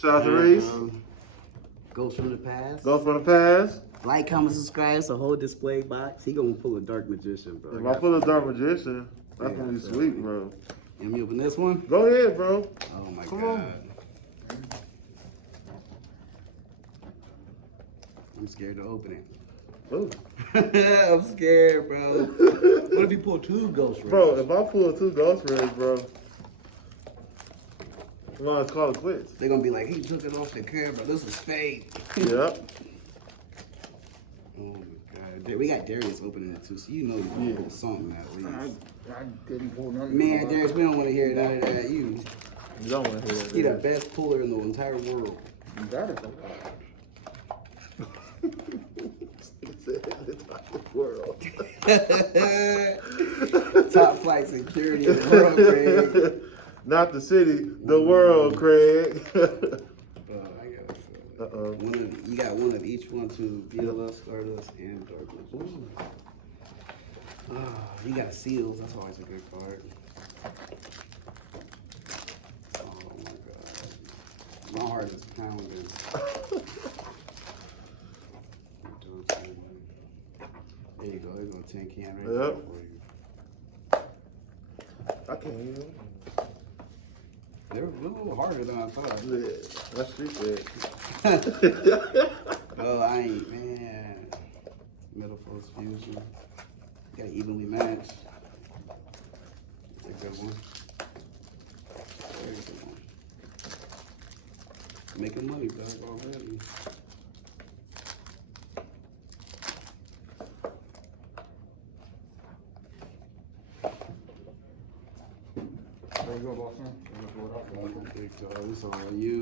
Shout out to Reese. Ghost from the past. Ghost from the past. Like, comment, subscribe. It's a whole display box. He gonna pull a Dark Magician, bro. If I pull a Dark Magician, that's gonna be sweet, bro. Let me open this one. Go ahead, bro. Oh my Come god. on. I'm scared to open it. Ooh. I'm scared, bro. What if you pull 2 Ghost Rays? Bro, if I pull 2 Ghost Rays, bro, come on, it's called it quits. They're gonna be like, he took it off the camera. This was fake. Yep. Oh my god. We got Darius opening it too, so you know you can pull something at least. I didn't pull nothing. Man, Darius, we don't want to hear none of that. You don't want to hear that. He the best puller in the entire world. That is a lot. World. Top flight security in the world, Craig. Not the city, the world, Craig. Uh-oh. You got one of each one to VLS, Stardust, and Darkness. You got seals. That's always a good card. Oh my god. My heart is pounding. There you go. There's no tin can right there for you. I can't even. They're a little harder than I thought. Yeah, that's what she said. Oh, I ain't, man. Metal Force Fusion. Got evenly matched. That's a good one. Very good one. Making money, dog, already. There you go, boss man. Big dog, it's on you.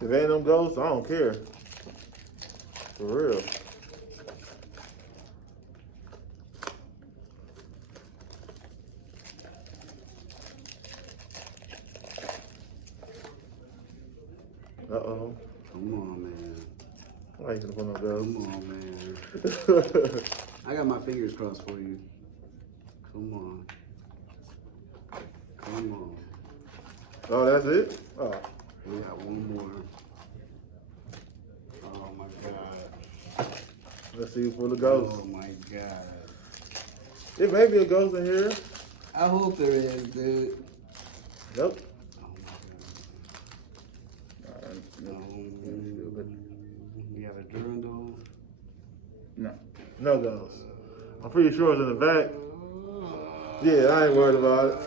If ain't them ghosts, I don't care. For real. Uh-oh. Come on, man. I ain't gonna put no ghosts. Come on, man. I got my fingers crossed for you. Come on. Come on. Oh, that's it? Oh. We got one more. Oh my god. Let's see for the ghosts. Oh my god. It may be a ghost in here. I hope there is, dude. Nope. Oh my god. We got a Durandal. No. No ghost. I'm pretty sure it's in the back. Yeah, I ain't worried about it.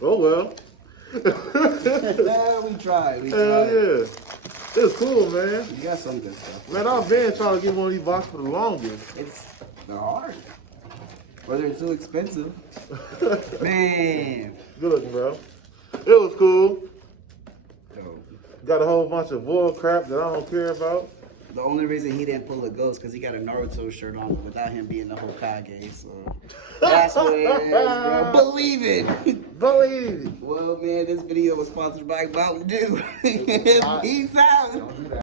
Oh well. Yeah, we tried. Hell yeah. It was cool, man. You got some good stuff. Man, I've been trying to get one of these boxes for the longest. They're hard. Or they're too expensive. Man. Good looking, bro. It was cool. Dope. Got a whole bunch of bull crap that I don't care about. The only reason he didn't pull a ghost because he got a Naruto shirt on without him being the Hokage. So that's what it is, bro. Believe it. Believe it. Well, man, this video was sponsored by Mountain Dew. Peace out.